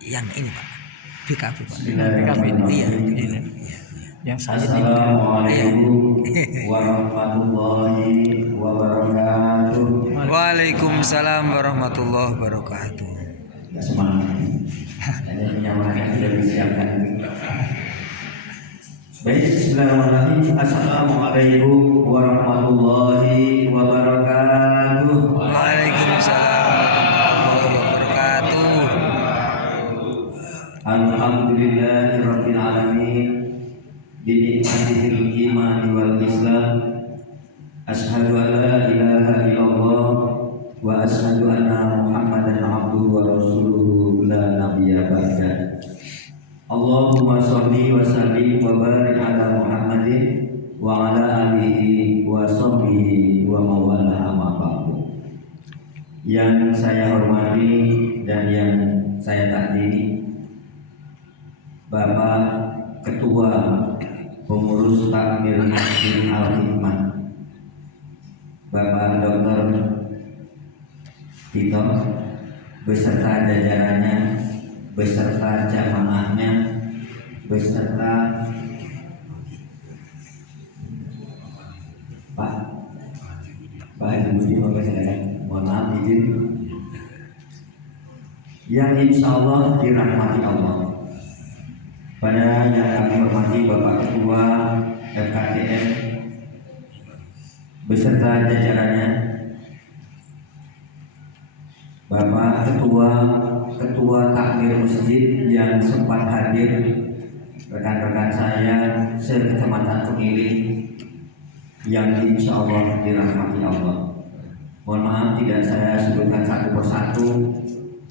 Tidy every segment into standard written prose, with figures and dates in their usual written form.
yang ini Pak, PKB Pak. PKB ini. Iya, iya. Yang saya Assalamualaikum warahmatullahi wabarakatuh. Waalaikumsalam warahmatullahi wabarakatuh. Ya, semangat. Ada penyamaran yang sudah disiapkan. Baik, bismillahirrahmanirrahim. Assalamualaikum warahmatullahi wabarakatuh. Waalaikumsalam warahmatullahi wabarakatuh. Alhamdulillahirabbil alamin. Binikmatihil iman wal islam. Asyhadu an la ilaha illallah wa asyhadu anna Muhammadan abduhu wa rasuluhu la nabiyya ba'da. Allahumma sholli wa sallim wa barik ala Muhammadin wa ala alihi wa sahbihi wa mawala amma ba'du. Yang saya hormati dan yang saya takdiri Bapak Ketua Pengurus Takmir Masjid Al-Hikmah, Bapak Dr. Tito beserta jajarannya, beserta jamaahnya, beserta Pak Haji Budi, mohon maaf izin, yang insya Allah dirahmati Allah. Pada yang kami hormati Bapak Ketua FKTM beserta jajarannya, Bapak Ketua Takmir Masjid yang sempat hadir, rekan-rekan saya sekecamatan Pemiling yang insya Allah dirahmati Allah. Mohon maaf tidak saya sebutkan satu persatu.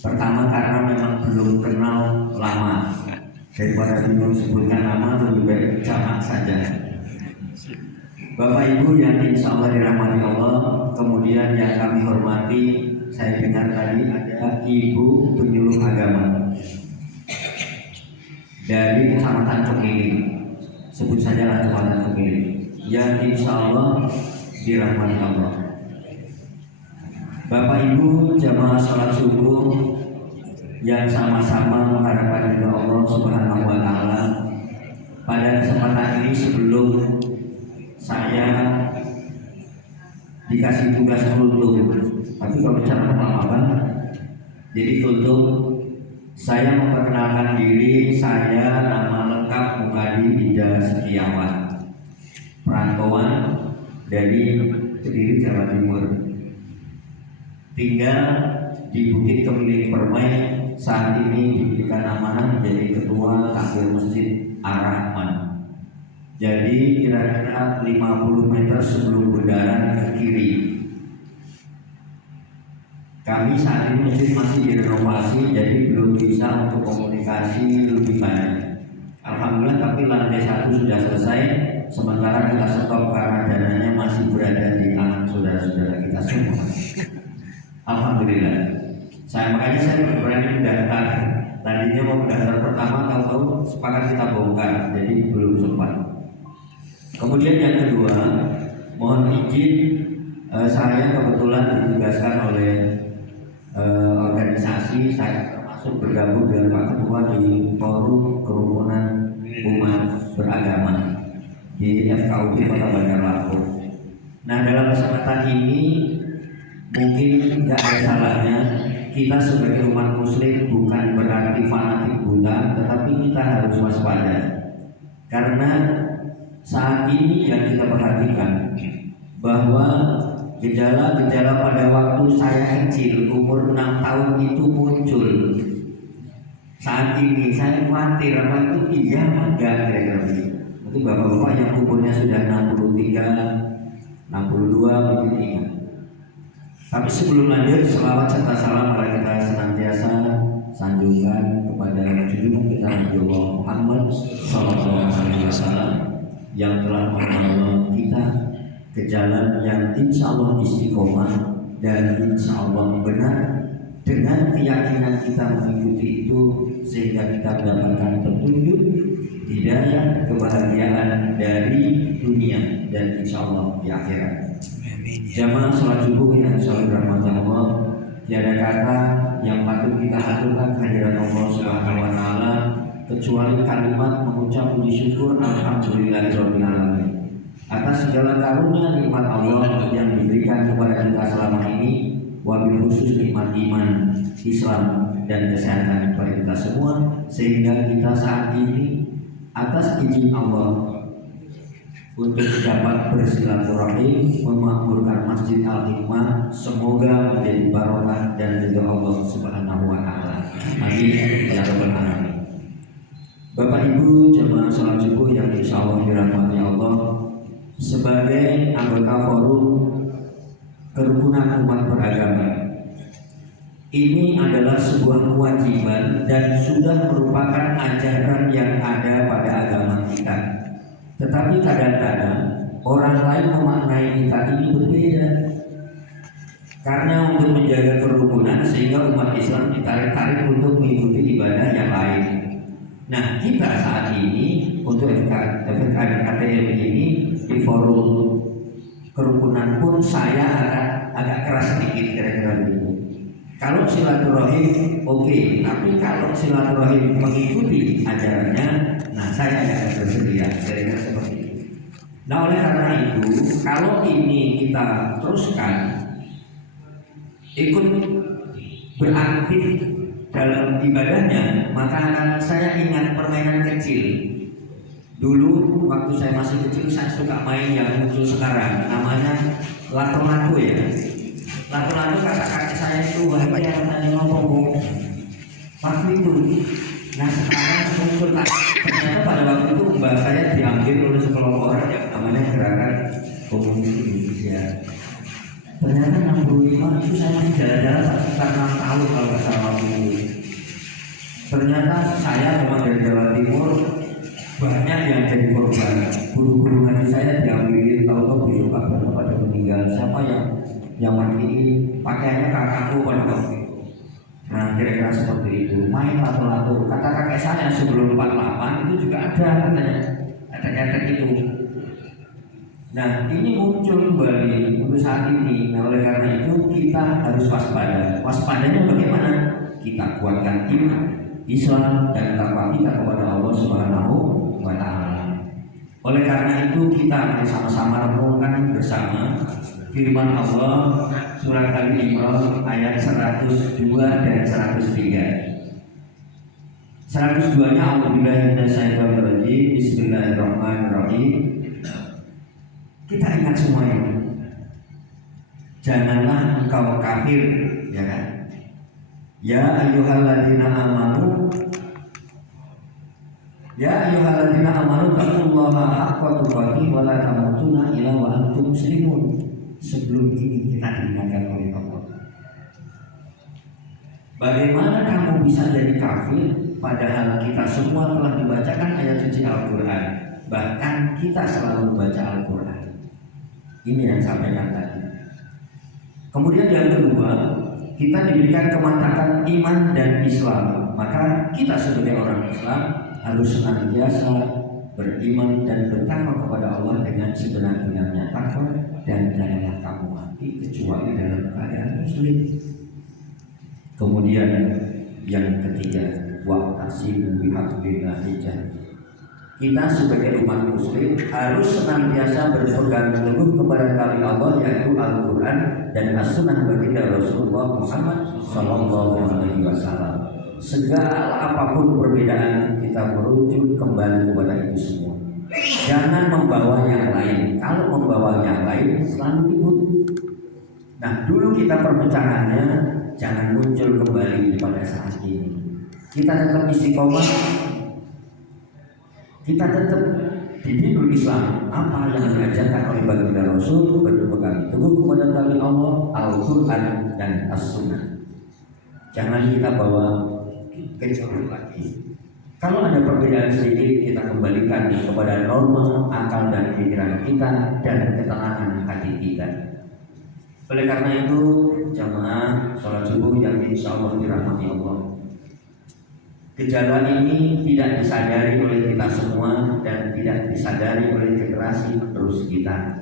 Pertama karena memang belum kenal lama. Daripada bingung sebutkan nama, lebih baik jamak saja. Bapak Ibu yang insya Allah dirahmati Allah, kemudian yang kami hormati, saya dengar tadi ada Ibu penyuluh agama dari Kecamatan Cemiling, sebut saja Kecamatan Cemiling, yang insya Allah dirahmati Allah. Bapak Ibu jamaah sholat subuh yang sama-sama mengharapkan ridha Allah Subhanahu wa taala. Pada kesempatan ini sebelum saya dikasih tugas kultum, tapi kalau bicara apa? Jadi kultum, saya memperkenalkan diri, saya nama lengkap Mukadi Ida Setiawan, perantauan dari Kediri, Jawa Timur, tinggal di Bukit Kemiling Permai. Saat ini diberikan amanah menjadi Ketua Takmir Masjid Ar-Rahman. Jadi kira-kira 50 meter sebelum bundaran ke kiri. Kami saat ini masjid masih direnovasi, jadi belum bisa untuk komunikasi lebih banyak. Alhamdulillah, tapi lantai 1 sudah selesai. Sementara kita stop karena dananya masih berada di tangan saudara-saudara kita semua. Alhamdulillah. Makanya saya berani mendaftar. Tadinya mau mendaftar pertama, tahu-tahu sepakat kita bongkar, jadi belum sempat. Kemudian yang kedua, mohon izin, saya kebetulan ditugaskan oleh organisasi, saya termasuk bergabung dengan Pak Ketua di Forum Kerukunan Umat Beragama di FKUD Kota Bandar Lampung. Nah, dalam kesempatan ini mungkin tidak ada salahnya kita sebagai umat muslim bukan berarti fanatik buta, tetapi kita harus waspada. Karena saat ini yang kita perhatikan bahwa gejala-gejala pada waktu saya kecil, umur 6 tahun itu muncul. Saat ini saya khawatir apa itu iya enggak kira-kira begitu. Itu bapak-bapak yang umurnya sudah 63, 62 mungkin ingat. Tapi sebelum lanjut, selawat serta salam mari kita senantiasa sanjungkan kepada junjungan kita Nabi Muhammad SAW yang telah membawa kita ke jalan yang insya Allah istiqomah dan insya Allah benar. Dengan keyakinan kita mengikuti itu sehingga kita mendapatkan petunjuk, hidayah, kebahagiaan dari dunia dan insya Allah di akhirat. Jamaah sholat subuh yang selalu dirahmati Allah, tiada kata yang patut kita aturkan kehadiran Allah Subhanahu kecuali kalimat mengucap puji syukur alhamdulillahirabbil alamin atas segala karunia nikmat Allah yang diberikan kepada kita selama ini, wabil khusus nikmat iman, Islam dan kesehatan kepada kita semua, sehingga kita saat ini atas izin Allah untuk dapat bersilaturahim memakmurkan Masjid Al-Hikmah, semoga menjadi barokah dan ridho Allah Subhanahu wa taala. Amin ya rabbal alamin. Bapak Ibu jamaah salat subuh yang insyaallah dirahmati Allah, sebagai anggota forum kerukunan umat beragama, ini adalah sebuah kewajiban dan sudah merupakan ajaran yang ada pada agama kita. Tetapi kadang-kadang orang lain memaknai kita ini berbeda. Karena untuk menjaga kerukunan sehingga umat Islam ditarik-tarik untuk mengikuti ibadah yang lain. Nah, kita saat ini untuk FKDKTM ini di forum kerukunan pun saya agak keras sedikit kira-kira begitu. Kalau silaturahim oke, tapi kalau silaturahim mengikuti ajarannya, nah saya agak bersedia kira-kira seperti itu. Nah, oleh karena itu, kalau ini kita teruskan ikut beraktif dalam ibadahnya, maka saya ingat permainan kecil. Dulu waktu saya masih kecil saya suka main yang muncul sekarang, namanya lato-lato ya. Lato-lato kata kakek saya itu bahagia katanya ngomong waktu itu. Nah sekarang muncul ternyata pada waktu itu mbak saya diambil oleh sekelompok orang yang namanya Gerakan Komunis Indonesia. Ternyata 65 itu saya masih jalan-jalan sekitar 6 tahun kalau nggak salah waktu itu. Ternyata saya memang dari Jawa Timur, banyak yang jadi korban. Guru-guru ngaji saya diambilin, tahu-tahu besok kabar pada meninggal. Siapa yang matiin pakaiannya kakakku pada waktu itu. Nah kira-kira seperti itu. Main lato-lato. Kata kakek saya sebelum 48 itu juga ada katanya, ada ketek itu. Nah ini muncul kembali untuk saat ini. Nah oleh karena itu kita harus waspada. Waspadanya bagaimana? Kita kuatkan iman, Islam dan takwa kita kepada Allah Subhanahu wa taala. Oleh karena itu kita sama-sama renungkan bersama firman Allah surat Al-Imran ayat 102 dan 103. 102-nya A'udzubillahi minasyaitonirrajim. Bismillahirrahmanirrahim. Kita ingat semua ini. Janganlah engkau kafir, ya kan? Ya ayyuhalladzina amanu taqullaha haqqa tuqatih wa la tamutunna illa wa antum muslimun. Sebelum ini kita diingatkan oleh Allah. Bagaimana kamu bisa jadi kafir padahal kita semua telah dibacakan ayat suci Al-Qur'an. Bahkan kita selalu membaca Al-Qur'an. Ini yang sampaikan tadi. Kemudian yang kedua, kita diberikan kemantapan iman dan Islam. Maka kita sebagai orang Islam harus senantiasa beriman dan bertakwa kepada Allah dengan sebenar-benarnya takwa, dan janganlah kamu mati kecuali dalam keadaan muslim. Kemudian yang ketiga, wa'tasimu bihablillahi jami'an. Kita sebagai umat muslim harus senantiasa berpegang teguh kepada tali Allah, yaitu Al-Quran dan As-Sunnah baginda Rasulullah Muhammad SAW. Segala apapun perbedaan, kita merujuk kembali kepada itu semua. Jangan membawa yang lain. Kalau membawa yang lain selalu ribut. Nah dulu kita perpecahannya jangan muncul kembali pada saat ini. Kita tetap istiqomah. Kita tetap di dinul Islam, apa yang diajarkan oleh baginda Rasul, berpegang teguh kepada tali Allah, Al-Quran dan As-Sunnah. Jangan kita bawa kejauhan lagi. Kalau ada perbedaan sedikit, kita kembalikan kepada norma akal dan pikiran kita dan ketenangan hati kita. Oleh karena itu, jamaah sholat subuh yang insya Allah dirahmati Allah, gejala ini tidak disadari oleh kita semua dan tidak disadari oleh generasi penerus kita.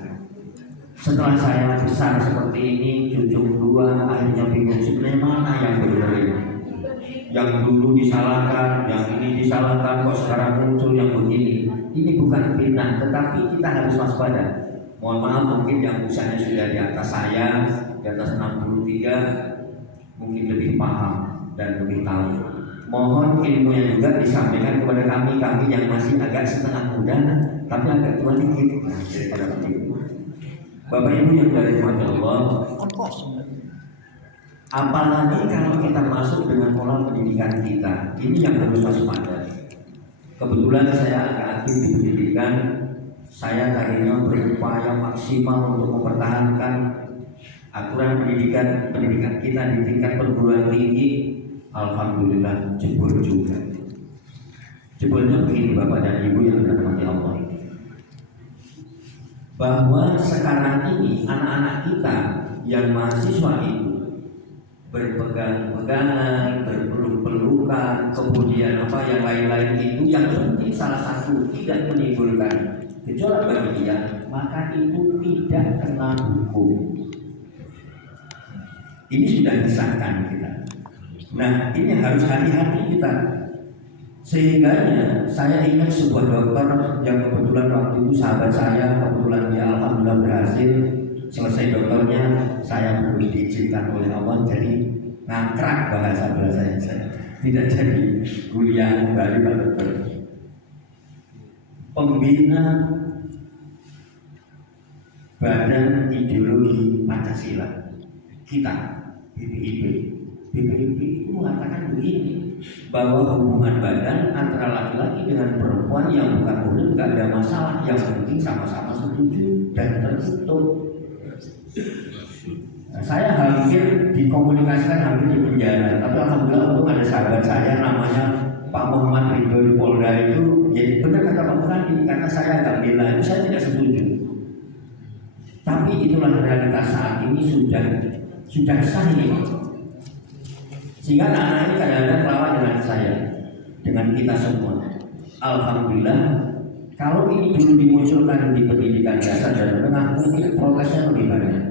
Setelah saya besar seperti ini, cucu kedua akhirnya bingung sebenarnya mana yang benar ini. yang dulu disalahkan, yang ini disalahkan, kok sekarang muncul yang begini. Ini bukan fitnah, tetapi kita harus waspada. Mohon maaf mungkin yang usianya sudah di atas saya, di atas 63, mungkin lebih paham dan lebih tahu. Mohon ilmunya juga disampaikan kepada kami yang masih agak setengah muda, tapi agak tua dikit daripada begitu. Bapak Ibu yang dari Allah, apalagi kalau kita masuk dengan pola pendidikan kita, ini yang harus waspada. Kebetulan saya agak aktif di pendidikan. Saya tadinya berupaya maksimal untuk mempertahankan aturan pendidikan kita di tingkat perguruan tinggi. Alhamdulillah jebol juga. Jebolnya begini Bapak dan Ibu yang dirahmati Allah, bahwa sekarang ini anak-anak kita yang mahasiswa itu berpegang-pegangan, berpeluk-pelukan, kemudian apa yang lain-lain itu, yang penting salah satu tidak menimbulkan gejolak bagi dia, maka itu tidak kena hukum. Ini sudah disahkan kita. Nah, ini harus hati-hati kita. Sehingga saya ingat sebuah dokter yang kebetulan waktu itu sahabat saya, kebetulan dia alhamdulillah berhasil selesai dokternya. Saya perlu diizinkan oleh Allah jadi ngangkrak bahasa saya, tidak jadi kuliah kembali Pak Dokter. Pembina Badan Ideologi Pancasila kita, BPIP itu mengatakan begini, bahwa hubungan badan antara laki-laki dengan perempuan yang bukan murid tidak ada masalah, yang penting sama-sama setuju dan tertutup. Nah, saya hampir dikomunikasikan, hampir di penjara, tapi alhamdulillah untung ada sahabat saya namanya Pak Muhammad Ridho di Polda itu, jadi benar kata Pak Muhammad, karena saya agak bela itu saya tidak setuju. Tapi itulah realitas saat ini sudah sah ini. Sehingga anak-anak ini kadang-kadang melawan dengan saya, dengan kita semua. Alhamdulillah, kalau ini dulu dimunculkan di pendidikan dasar dan menengah, mungkin protesnya lebih banyak.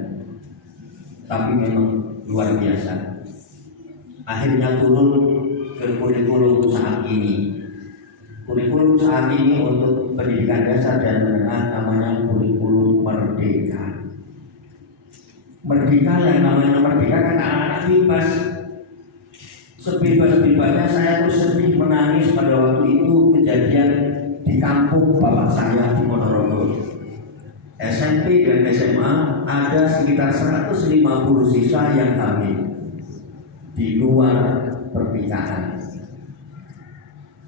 Tapi memang luar biasa. Akhirnya turun ke kurikulum saat ini. Kurikulum saat ini untuk pendidikan dasar dan menengah namanya kurikulum merdeka. Merdeka, yang namanya merdeka kan anak-anak bebas. Sebebas-bebasnya saya tuh sedih menangis pada waktu itu kejadian di kampung bapak saya di Ponorogo. SMP dan SMA ada sekitar 150 siswa yang hamil di luar pernikahan.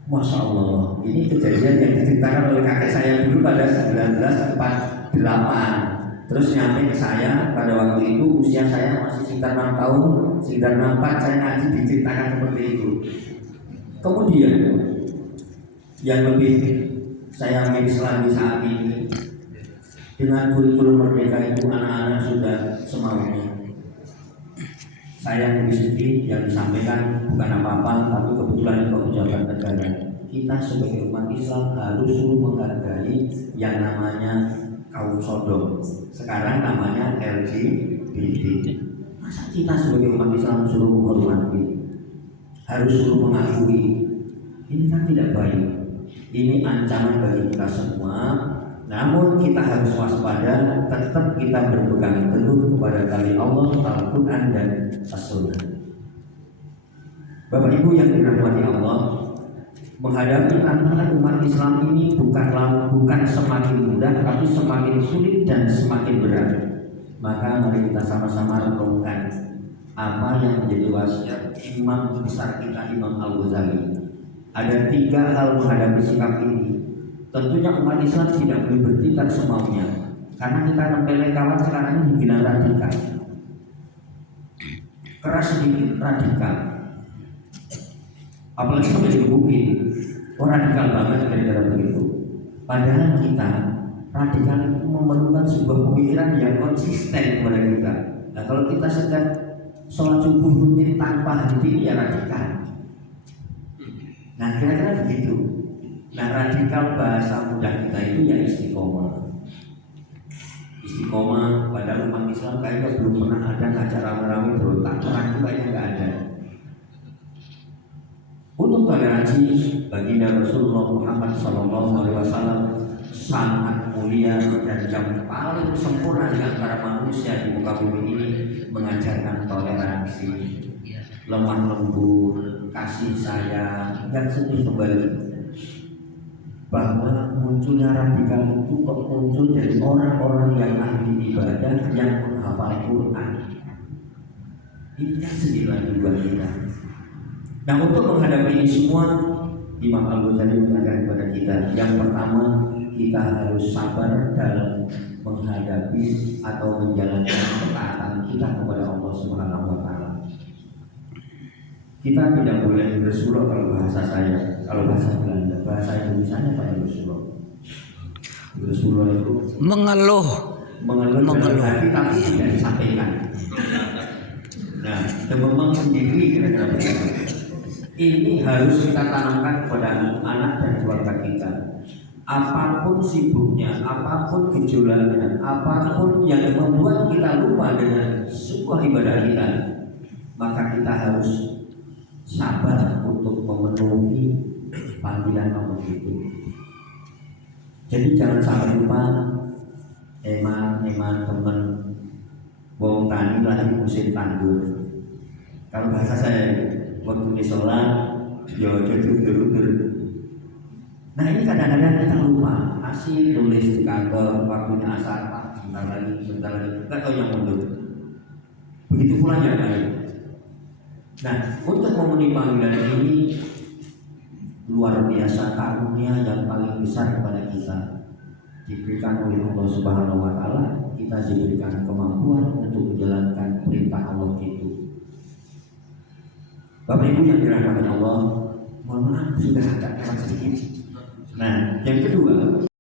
Masya Allah, ini kejadian yang diceritakan oleh kakek saya dulu pada 1948. Terus nyampe ke saya pada waktu itu usia saya masih sekitar 6 tahun, sekitar 64 saya ngaji diceritakan seperti itu. Kemudian yang lebih saya ambil lagi saat ini, dengan kurikulum merdeka itu anak-anak sudah semaunya. Saya lebih sedih yang disampaikan bukan apa-apa, tapi kebetulan itu pejabat negara. Kita sebagai umat Islam harus menghargai yang namanya kaum sodom, sekarang namanya LGBT. Masa kita sebagai umat Islam suruh menghormati, harus suruh mengakui? Ini kan tidak baik. Ini ancaman bagi kita semua. Namun kita harus waspada, tetap kita berpegang teguh kepada kali Allah, Al-Quran dan As-Sunnah. Bapak Ibu yang dirahmati Allah, menghadapi tantangan umat Islam ini bukan semakin mudah, tapi semakin sulit dan semakin berat. Maka mari kita sama-sama renungkan apa yang menjadi wasiat Imam besar kita, Imam Al-Ghazali. Ada 3 hal menghadapi sikap ini. Tentunya umat Islam tidak boleh bertindak semaunya, karena kita nempel kawan sekarang ini dibilang radikal, keras sedikit radikal. Apalagi sampai digebukin, radikal banget gara-gara begitu. Padahal kita radikal itu memerlukan sebuah pemikiran yang konsisten kepada kita. Nah, kalau kita sedang sholat subuh rutin tanpa henti, ya radikal. Nah, kira-kira begitu. Nah, radikal bahasa mudah kita itu ya istiqomah. Istiqomah pada umat Islam kayaknya belum pernah ada acara rame-rame berontak, perang itu kayaknya nggak ada. Untuk toleransi baginda Rasulullah Muhammad SAW sangat mulia dan yang paling sempurna di antara manusia di muka bumi ini mengajarkan toleransi, lemah lembut, kasih sayang, dan senyum kembali. Bahwa munculnya radikal itu kok muncul dari orang-orang yang ahli ibadah yang menghafal Quran. Ini kan sembilan buat kita. Nah, untuk menghadapi ini semua, Imam Al-Ghazali mengatakan kepada kita, yang pertama kita harus sabar dalam menghadapi atau menjalankan ketaatan kita kepada Allah Subhanahu wa taala. Kita tidak boleh bersurah kalau bahasa saya, kalau bahasa Belanda, bahasa Indonesianya Pak bersurah. Bersurah itu Mengeluh. dalam hati tapi tidak disampaikan. Nah, demam sendiri kira-kira begitu. Ini harus kita tanamkan kepada anak dan keluarga kita. Apapun sibuknya, apapun gejolaknya, apapun yang membuat kita lupa dengan sebuah ibadah kita, maka kita harus sabar untuk memenuhi panggilan Allah itu. Jadi jangan sampai lupa eman teman wong tani lagi musim tandur. Kalau bahasa saya waktu di sholat, ya jujur. Nah ini kadang-kadang kita lupa. Asih tulis di kantor waktunya asar, sebentar lagi, nggak tahu yang mundur. Begitu pula yang lain. Nah, untuk memenuhi panggilan ini luar biasa karunia yang paling besar kepada kita diberikan oleh Allah Subhanahu wa taala. Kita diberikan kemampuan untuk menjalankan perintah Allah itu. Bapak Ibu yang dirahmati Allah, mohon maaf sudah agak sedikit. Nah, yang kedua,